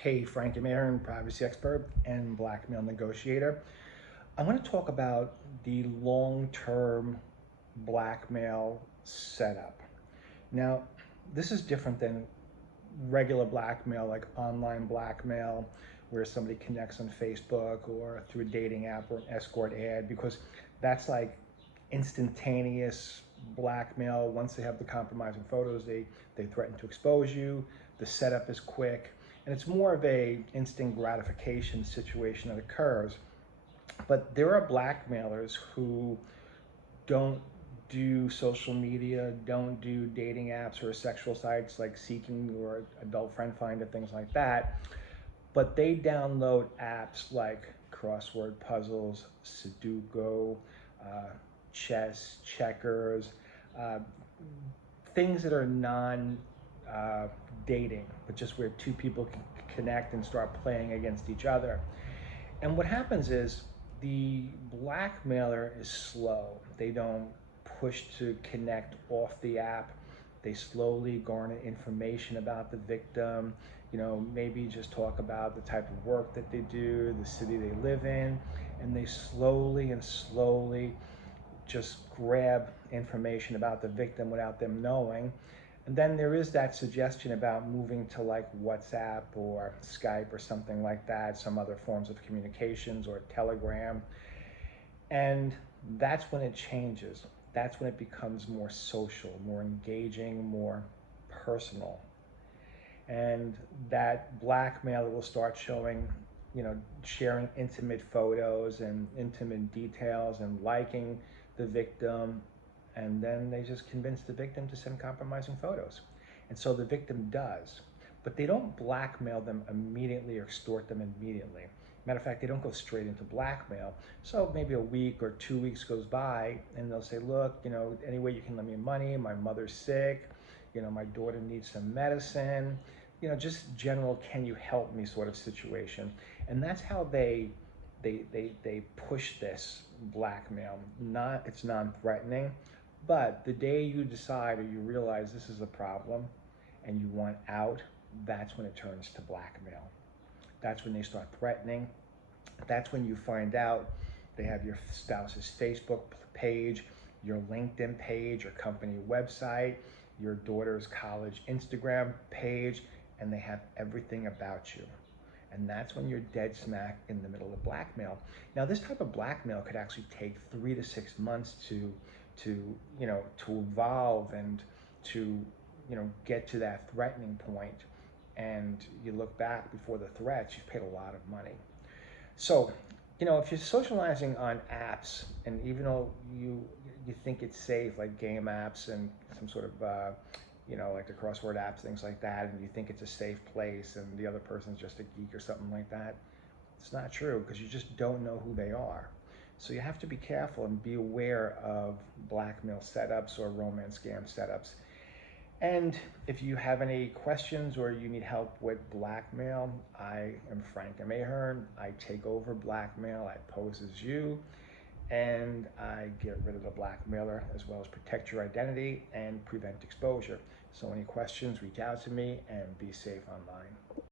Hey, Frank and Ahearn, privacy expert and Blackmail Negotiator. I want to talk about the long-term blackmail setup. Now, this is different than regular blackmail, like online blackmail, where somebody connects on Facebook or through a dating app or an escort ad, because that's like instantaneous blackmail. Once they have the compromising photos, they threaten to expose you. The setup is quick, and it's more of a instant gratification situation that occurs. But there are blackmailers who don't do social media, don't do dating apps or sexual sites like Seeking or Adult Friend Finder, things like that. But they download apps like crossword puzzles, Sudoku, chess, checkers, uh, things that are non-dating, but just where two people can connect and start playing against each other. And what happens is the blackmailer is slow. They don't push to connect off the app. They slowly garner information about the victim, maybe just talk about the type of work that they do, the city they live in, and they slowly and slowly just grab information about the victim without them knowing. And then there is that suggestion about moving to like WhatsApp or Skype or something like that, some other forms of communications, or Telegram. And that's when it changes. That's when it becomes more social, more engaging, more personal. And that blackmailer will start showing, sharing intimate photos and intimate details and liking the victim. And then they just convince the victim to send compromising photos. And so the victim does, but they don't blackmail them immediately or extort them immediately. Matter of fact, they don't go straight into blackmail. So maybe a week or 2 weeks goes by and they'll say, look, any way you can lend me money, my mother's sick, my daughter needs some medicine, just general, can you help me sort of situation. And that's how they push this blackmail. It's non-threatening, but the day you decide or you realize this is a problem and you want out, that's when it turns to blackmail. That's when they start threatening. That's when you find out they have your spouse's Facebook page, your LinkedIn page, your company website, your daughter's college Instagram page, and they have everything about you. And that's when you're dead smack in the middle of blackmail. Now, this type of blackmail could actually take 3 to 6 months to evolve and to get to that threatening point. And you look back before the threats, you've paid a lot of money. So, if you're socializing on apps, and even though you think it's safe, like game apps and some sort of like the crossword apps, things like that, and you think it's a safe place and the other person's just a geek or something like that, it's not true, because you just don't know who they are. So you have to be careful and be aware of blackmail setups or romance scam setups. And if you have any questions or you need help with blackmail, I am Frank M. Ahearn. I take over blackmail, I pose as you, and I get rid of the blackmailer, as well as protect your identity and prevent exposure. So any questions, reach out to me, and be safe online.